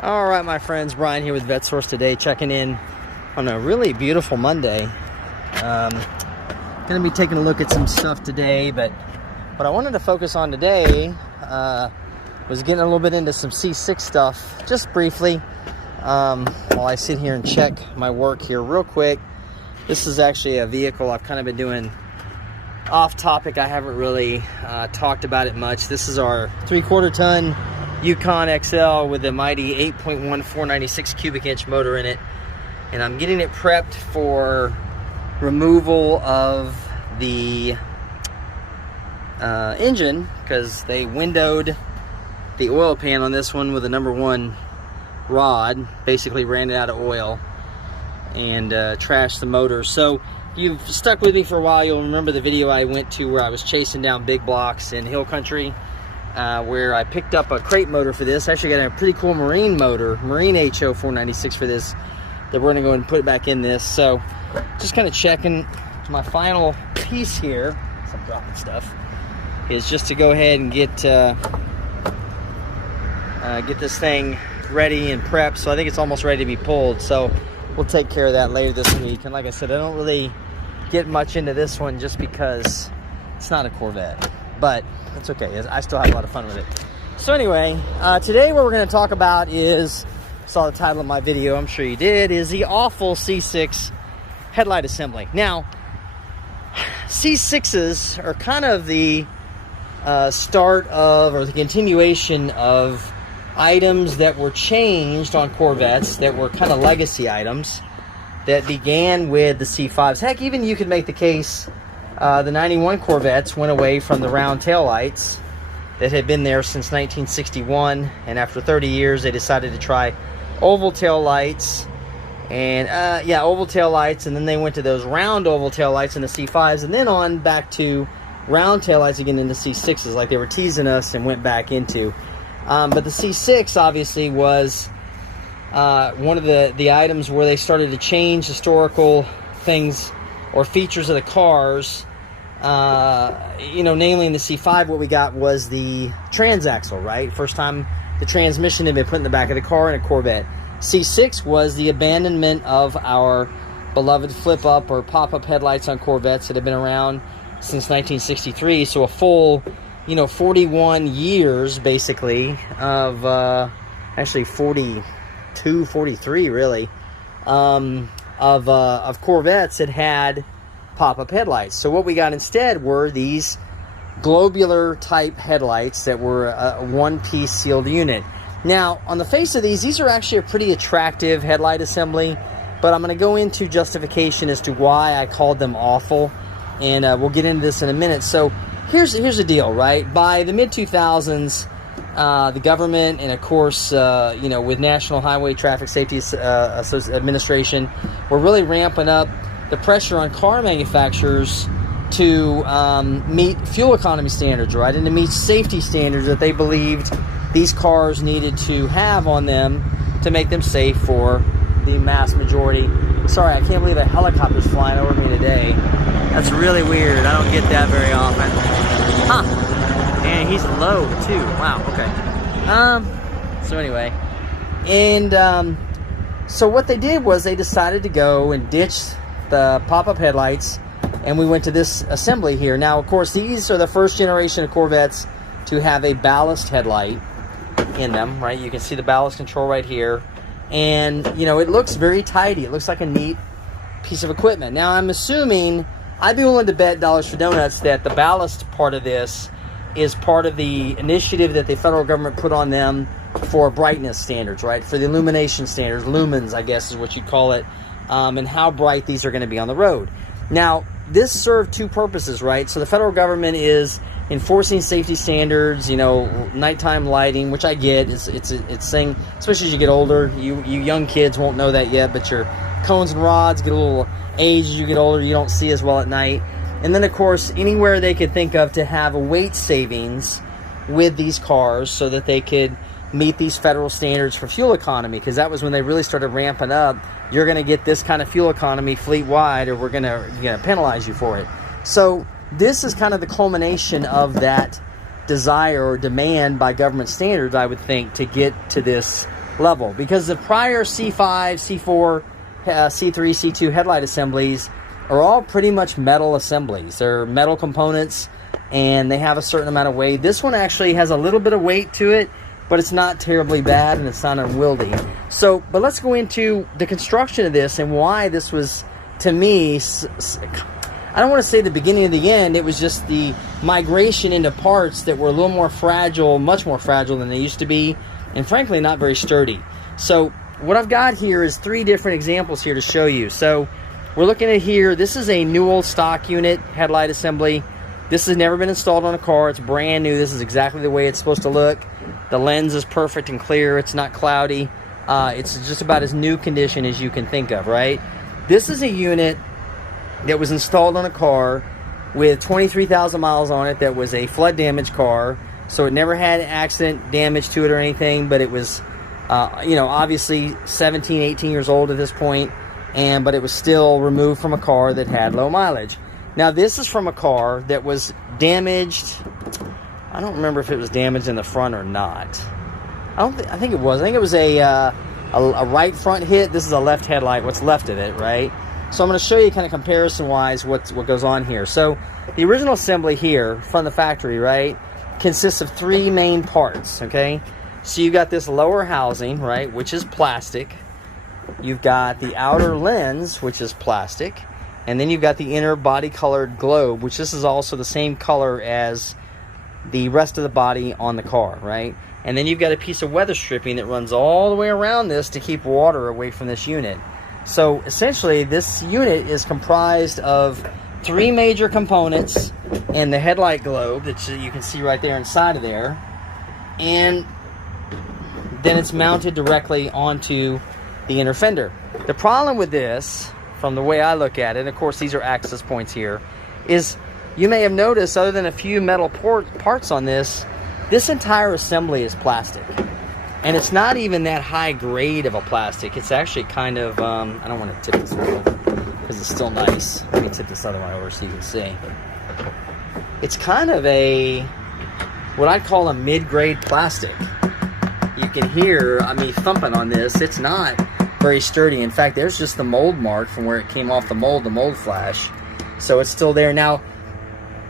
All right, my friends, Brian here with VetteSource today, checking in on a really beautiful Monday. Gonna be taking a look at some stuff today, but what I wanted to focus on today was getting a little bit into some C6 stuff, just briefly, while I sit here and check my work here real quick. This is actually a vehicle I've kind of been doing off topic. I haven't really talked about it much. This is our 3/4 ton Yukon XL with a mighty 8.1 496 cubic inch motor in it, and I'm getting it prepped for removal of the engine, because they windowed the oil pan on this one with a #1 rod, basically ran it out of oil and trashed the motor. So if you've stuck with me for a while, you'll remember the video I went to where I was chasing down big blocks in hill country, where I picked up a crate motor for this. Actually got a pretty cool marine motor, marine HO 496 for this, that we're gonna go ahead and put it back in this. So just kind of checking my final piece here, so I'm dropping stuff, is just to go ahead and get this thing ready and prepped. So I think it's almost ready to be pulled, so we'll take care of that later this week. And like I said, I don't really get much into this one just because it's not a Corvette, but that's okay. I still have a lot of fun with it. So anyway, today what we're going to talk about is, saw the title of my video, I'm sure you did, is the awful C6 headlight assembly. Now, C6s are kind of the start of, or the continuation of, items that were changed on Corvettes that were kind of legacy items that began with the C5s. Heck, even you could make the case the 91 Corvettes went away from the round tail lights that had been there since 1961, and after 30 years they decided to try oval tail lights, and oval tail lights, and then they went to those round oval tail lights in the C5s, and then on back to round tail lights again into C6s, like they were teasing us and went back into. But the C6 obviously was one of the items where they started to change historical things or features of the cars. Namely in the C5, what we got was the transaxle, right? First time the transmission had been put in the back of the car in a Corvette. C6 was the abandonment of our beloved flip-up or pop-up headlights on Corvettes that have been around since 1963. So a full 41 years basically of actually 42, 43 really, of Corvettes that had pop-up headlights. So what we got instead were these globular type headlights that were a one-piece sealed unit. Now, on the face of these are actually a pretty attractive headlight assembly, but I'm going to go into justification as to why I called them awful, and we'll get into this in a minute. So here's the deal, right? By the mid-2000s, the government, and of course, with National Highway Traffic Safety Administration, were really ramping up the pressure on car manufacturers to meet fuel economy standards, right? And to meet safety standards that they believed these cars needed to have on them to make them safe for the mass majority. Sorry, I can't believe a helicopter's flying over me today. That's really weird. I don't get that very often. Huh. And he's low, too. Wow, okay. So anyway. And so what they did was they decided to go and ditch the pop-up headlights, and we went to this assembly here. Now, of course, these are the first generation of Corvettes to have a ballast headlight in them, right? You can see the ballast control right here. And, it looks very tidy. It looks like a neat piece of equipment. Now, I'm assuming, I'd be willing to bet dollars for donuts that the ballast part of this is part of the initiative that the federal government put on them for brightness standards, right? For the illumination standards, lumens, I guess is what you'd call it, and how bright these are going to be on the road. Now, this served two purposes, right? So the federal government is enforcing safety standards, nighttime lighting, which I get. It's saying, especially as you get older, you young kids won't know that yet, but your cones and rods get a little age as you get older. You don't see as well at night. And then, of course, anywhere they could think of to have a weight savings with these cars so that they could meet these federal standards for fuel economy, because that was when they really started ramping up. You're going to get this kind of fuel economy fleet-wide, or we're going to penalize you for it. So this is kind of the culmination of that desire or demand by government standards, I would think, to get to this level, because the prior C5, C4, C3, C2 headlight assemblies are all pretty much metal assemblies. They're metal components, and they have a certain amount of weight. This one actually has a little bit of weight to it, but it's not terribly bad, and it's not unwieldy. So, but let's go into the construction of this and why this was, to me, I don't want to say the beginning of the end. It was just the migration into parts that were a little more fragile, much more fragile than they used to be, and frankly, not very sturdy. So what I've got here is 3 different examples here to show you. So we're looking at here, this is a new old stock unit headlight assembly. This has never been installed on a car. It's brand new. This is exactly the way it's supposed to look. The lens is perfect and clear. It's not cloudy. It's just about as new condition as you can think of, right? This is a unit that was installed on a car with 23,000 miles on it that was a flood damaged car. So it never had accident damage to it or anything, but it was, you know, obviously 17, 18 years old at this point, but it was still removed from a car that had low mileage. Now this is from a car that was damaged. I don't remember if it was damaged in the front or not. I think it was. I think it was a right front hit. This is a left headlight, what's left of it, right? So I'm going to show you kind of comparison-wise what goes on here. So the original assembly here from the factory, right, consists of 3 main parts, okay? So you've got this lower housing, right, which is plastic. You've got the outer lens, which is plastic. And then you've got the inner body-colored globe, which this is also the same color as the rest of the body on the car, right? And then you've got a piece of weather stripping that runs all the way around this to keep water away from this unit. So essentially, this unit is comprised of 3 major components and the headlight globe that you can see right there inside of there. And then it's mounted directly onto the inner fender. The problem with this, from the way I look at it, and of course these are access points here, is you may have noticed, other than a few metal parts on this, this entire assembly is plastic. And it's not even that high grade of a plastic. It's actually kind of, I don't want to tip this one over because it's still nice. Let me tip this other one over so you can see. It's kind of a, what I'd call a mid-grade plastic. You can hear, I mean, thumping on this. It's not very sturdy. In fact, there's just the mold mark from where it came off the mold flash. So it's still there. Now,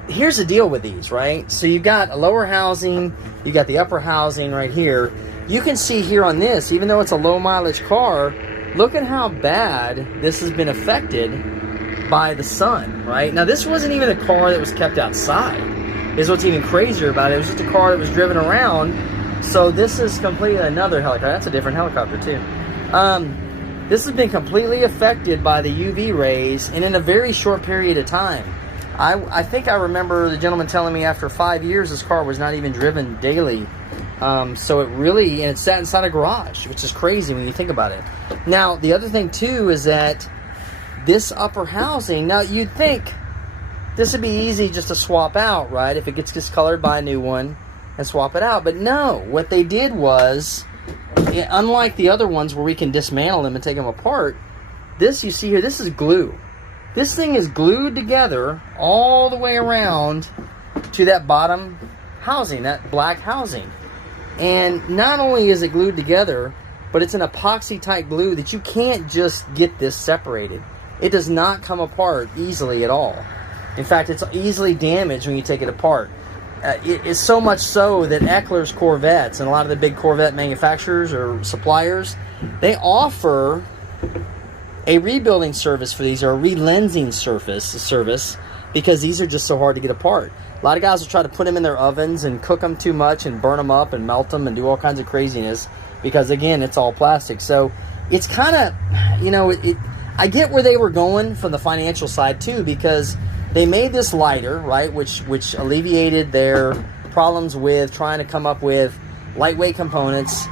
here's the deal with these, right? So you've got a lower housing, you got the upper housing right here. You can see here on this, even though it's a low mileage car, look at how bad this has been affected by the sun, right? Now this wasn't even a car that was kept outside, is what's even crazier about it. It was just a car that was driven around. So this is completely another helicopter. That's a different helicopter too. This has been completely affected by the UV rays and in a very short period of time. I think I remember the gentleman telling me after 5 years this car was not even driven daily. So it really, and it sat inside a garage, which is crazy when you think about it. Now, the other thing too is that this upper housing, now you'd think this would be easy just to swap out, right? If it gets discolored, buy a new one and swap it out. But no, what they did was, unlike the other ones where we can dismantle them and take them apart, this you see here, this is glue. This thing is glued together all the way around to that bottom housing, that black housing. And not only is it glued together, but it's an epoxy type glue that you can't just get this separated. It does not come apart easily at all. In fact, it's easily damaged when you take it apart. It's so much so that Eckler's Corvettes and a lot of the big Corvette manufacturers or suppliers, they offer a rebuilding service for these, or a relensing service, because these are just so hard to get apart. A lot of guys will try to put them in their ovens and cook them too much and burn them up and melt them and do all kinds of craziness because, again, it's all plastic. So it's kind of, you know, I get where they were going from the financial side too, because they made this lighter, right, which alleviated their problems with trying to come up with lightweight components.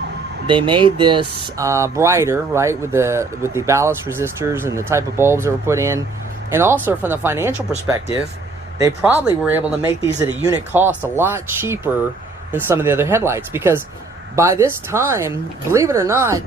They made this brighter, right, with the ballast resistors and the type of bulbs that were put in. And also from the financial perspective, they probably were able to make these at a unit cost a lot cheaper than some of the other headlights, because by this time, believe it or not,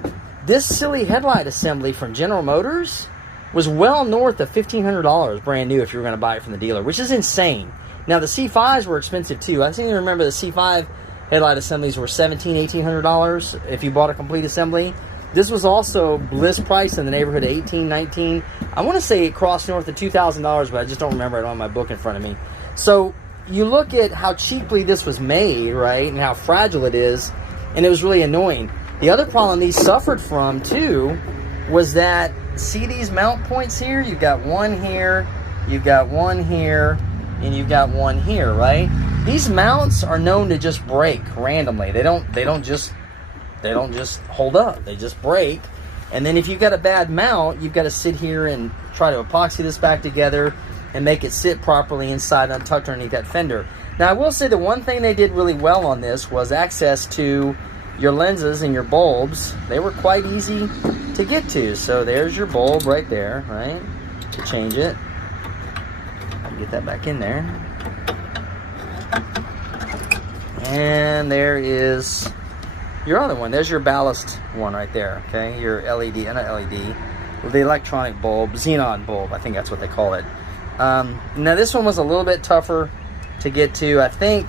this silly headlight assembly from General Motors was well north of $1,500 brand new if you were going to buy it from the dealer, which is insane. Now, the C5s were expensive too. I seem to remember the C5 headlight assemblies were $1,700–1,800 if you bought a complete assembly. This was also list price in the neighborhood of $1,800–, $1900. I want to say it crossed north of $2,000, but I just don't remember it on my book in front of me. So you look at how cheaply this was made, right, and how fragile it is, and it was really annoying. The other problem these suffered from, too, was that, see these mount points here? You've got one here, you've got one here, and you've got one here, right? These mounts are known to just break randomly. They don't just hold up. They just break. And then if you've got a bad mount, you've got to sit here and try to epoxy this back together and make it sit properly inside, untucked underneath that fender. Now, I will say the one thing they did really well on this was access to your lenses and your bulbs. They were quite easy to get to. So there's your bulb right there, right? To change it. I'll get that back in there. And there is your other one. There's your ballast one right there, okay? Your LED, not LED, the electronic bulb, xenon bulb, I think that's what they call it. Now this one was a little bit tougher to get to, I think.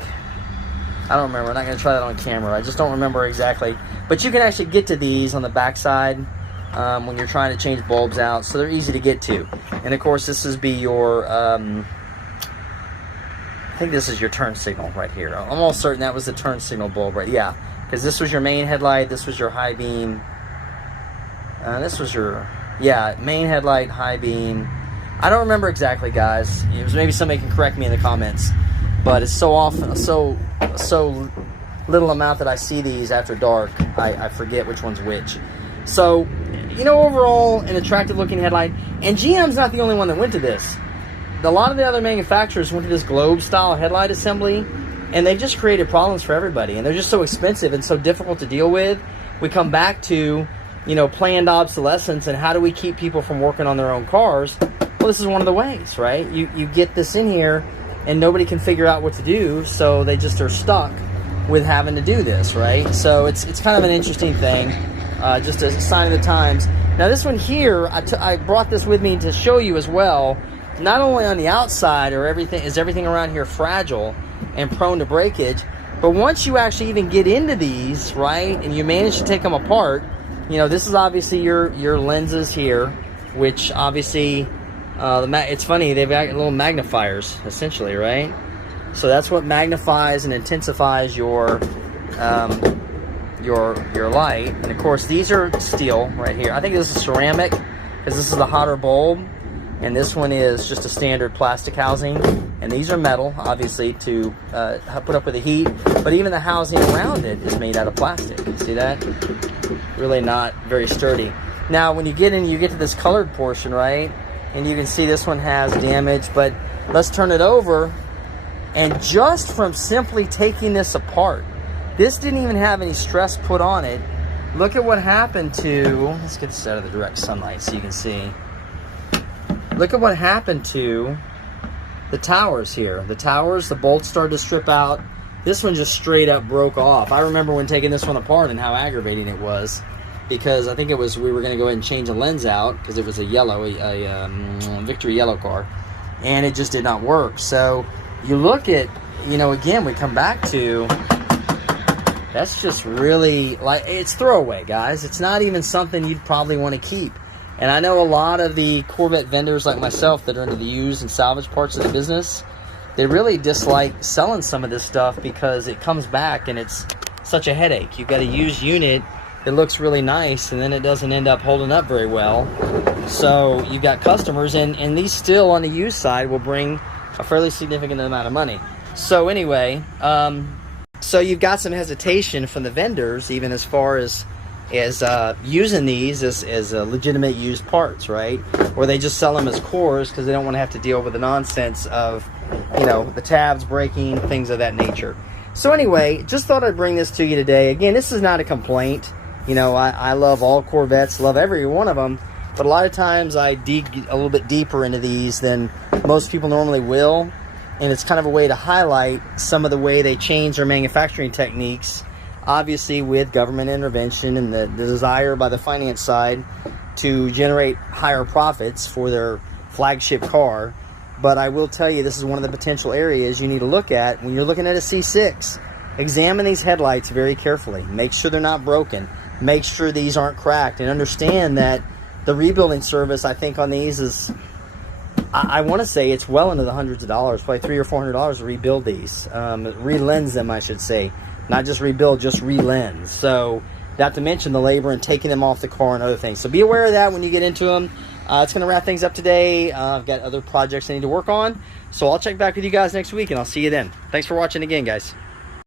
I don't remember. I'm not going to try that on camera. I just don't remember exactly. But you can actually get to these on the back side when you're trying to change bulbs out, so they're easy to get to. And of course, this would be your, I think this is your turn signal right here. I'm almost certain that was the turn signal bulb, right? Yeah, because this was your main headlight, this was your high beam. This was your, yeah, main headlight, high beam. I don't remember exactly, guys. It was, maybe somebody can correct me in the comments. But it's so often, so little amount that I see these after dark, I forget which one's which. So, you know, overall, an attractive looking headlight. And GM's not the only one that went to this. A lot of the other manufacturers went to this globe style headlight assembly, and they just created problems for everybody. And they're just so expensive and so difficult to deal with. We come back to, you know, planned obsolescence and how do we keep people from working on their own cars? Well, this is one of the ways, right? You get this in here and nobody can figure out what to do, so they just are stuck with having to do this, right? So it's kind of an interesting thing, just a sign of the times. Now this one here, I brought this with me to show you as well. Not only on the outside is everything around here fragile and prone to breakage, but once you actually even get into these, right, and you manage to take them apart, you know, this is obviously your lenses here, which obviously, it's funny, they've got little magnifiers, essentially, right? So that's what magnifies and intensifies your light. And of course, these are steel right here. I think this is ceramic, because this is the hotter bulb, and this one is just a standard plastic housing. And these are metal, obviously, to put up with the heat. But even the housing around it is made out of plastic. See that? Really not very sturdy. Now, when you get in, you get to this colored portion, right? And you can see this one has damage, but let's turn it over. And just from simply taking this apart, this didn't even have any stress put on it. Look at what happened to, let's get this out of the direct sunlight so you can see. Look at what happened to the towers here. The towers, the bolts started to strip out. This one just straight up broke off. I remember when taking this one apart and how aggravating it was, because I think it was, we were going to go ahead and change a lens out because it was a yellow, a Victory yellow car, and it just did not work. So you look at, you know, again, we come back to, that's just really, like, it's throwaway, guys. It's not even something you'd probably want to keep. And I know a lot of the Corvette vendors like myself that are into the used and salvage parts of the business, they really dislike selling some of this stuff because it comes back and it's such a headache. You've got a used unit that looks really nice and then it doesn't end up holding up very well. So you've got customers, and these still on the used side will bring a fairly significant amount of money. So anyway, so you've got some hesitation from the vendors, even as far as using these as legitimate used parts, right? Or they just sell them as cores because they don't want to have to deal with the nonsense of, you know, the tabs breaking, things of that nature. So anyway, just thought I'd bring this to you today. Again, this is not a complaint. You know, I love all Corvettes, love every one of them, but a lot of times I dig a little bit deeper into these than most people normally will, and it's kind of a way to highlight some of the way they change their manufacturing techniques, obviously with government intervention and the desire by the finance side to generate higher profits for their flagship car. But I will tell you, this is one of the potential areas you need to look at when you're looking at a C6. examine these headlights very carefully. Make sure they're not broken. Make sure these aren't cracked, and understand that the rebuilding service, I think, on these is, I want to say it's well into the hundreds of dollars, probably $300 or $400 to rebuild these, re-lens them, I should say, not just rebuild, just re-lens. So, not to mention the labor and taking them off the car and other things. So be aware of that when you get into them. It's going to wrap things up today. I've got other projects I need to work on, so I'll check back with you guys next week, and I'll see you then. Thanks for watching again, guys.